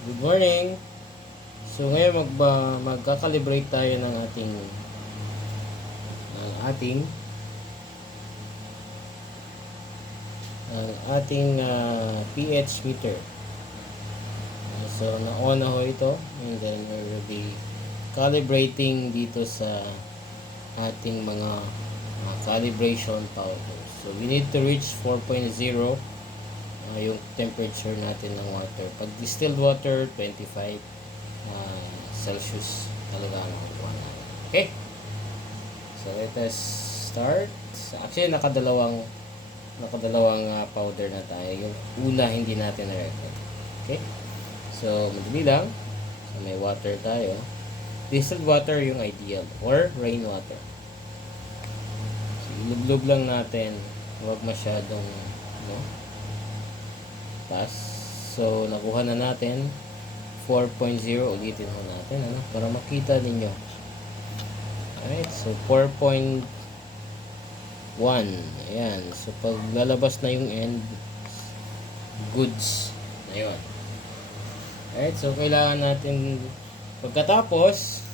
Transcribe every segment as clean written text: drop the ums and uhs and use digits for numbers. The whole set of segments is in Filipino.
Good morning! So ngayon magka-calibrate tayo ng ating pH meter. So na-on na ho ito, and then we will be calibrating dito sa ating mga calibration powder. So we need to reach 4.0 yung temperature natin ng water. Pag distilled water, 25 Celsius talaga ang nakukuha natin. Okay? So let us start. Actually, nakadalawang powder na tayo. Yung una hindi natin na-record. Okay? So, madali lang. So, may water tayo. Distilled water yung ideal, or rainwater. So, ilublob lang natin. Huwag masyadong taas. So, nakuha na natin 4.0. Ulitin ho natin para makita ninyo. Alright, so 4.1. Ayan. So, pag lalabas na yung end, goods na yun. Alright, so kailangan natin pagkatapos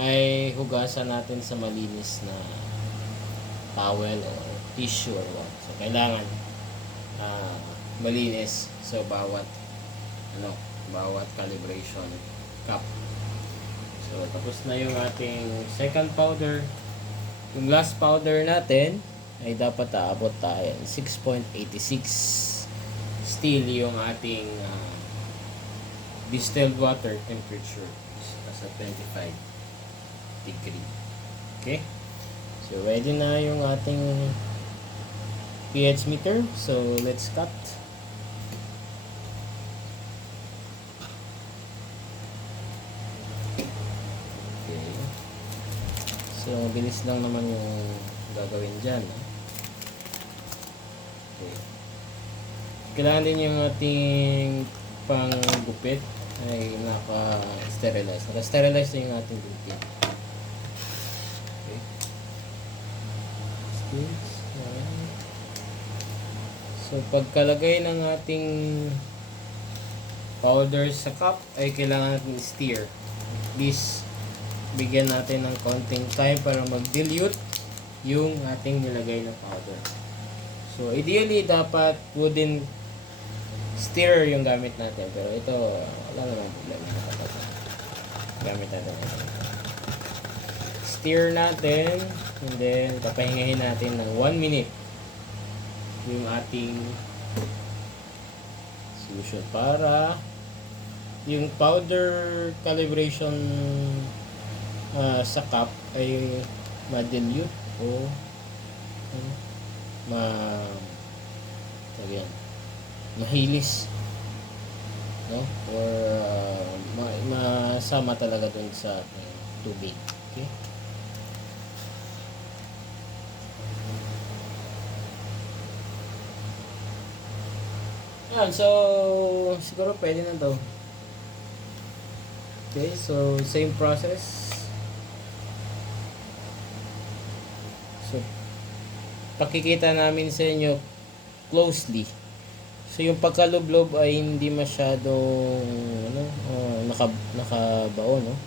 ay hugasan natin sa malinis na towel o tissue or what. So, kailangan malinis. So, bawat calibration cup. So, tapos na yung ating second powder. Yung last powder natin ay dapat aabot tayo 6.86. Still yung ating distilled water temperature is nasa 25 degree. Okay? So, ready na yung ating pH meter. So, let's cut. Okay. So, bilis lang naman yung gagawin dyan. Okay. Kailangan din yung ating panggupit ay naka-sterilize. Naka-sterilize na yung ating gupit. Okay. So, pagkalagay ng ating powder sa cup ay kailangan natin stir. Please, bigyan natin ng konting time para mag-dilute yung ating nilagay na powder. So, ideally, dapat wooden stirrer yung gamit natin. Pero ito, wala namang problema. Gamit natin ito. Stir natin, and then papahingahin natin ng 1 minute yung ating solution para yung powder calibration sa cup ay ma-dilute o mahilis, no? Or masama talaga dun sa tubig. Okay? Yan, so siguro pwede na daw. Okay, so same process. So pakikita namin sa inyo closely. So yung pagkalublob ay hindi masyadong nakabaon, no?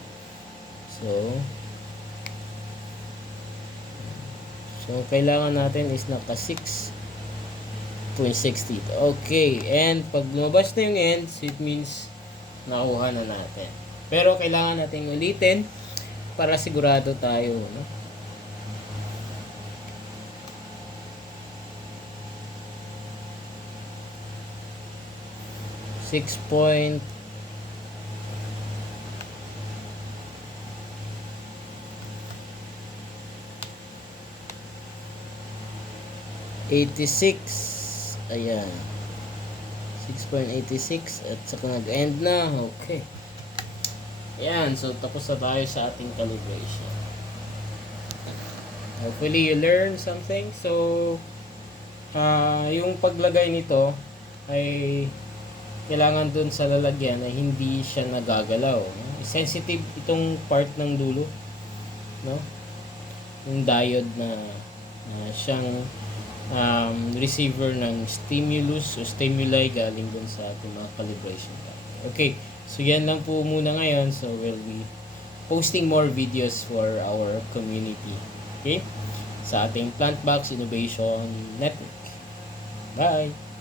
So kailangan natin is naka 6.60. Okay, and pag lumabas na yung ends, it means nakuha na natin. Pero kailangan natin ulitin para sigurado tayo, no? Six point 86. Ayan. 6.86 at saka nag-end na. Okay. Ayan. So, tapos na tayo sa ating calibration. Hopefully, you learn something. So, yung paglagay nito ay kailangan dun sa lalagyan ay hindi siya nagagalaw. Sensitive itong part ng dulo, no? Yung diode na siyang receiver ng stimulus o stimuli galing dun sa ating mga calibration. Okay, so yan lang po muna ngayon. So we'll be posting more videos for our community. Okay? Sa ating Plantbox Innovation Network. Bye!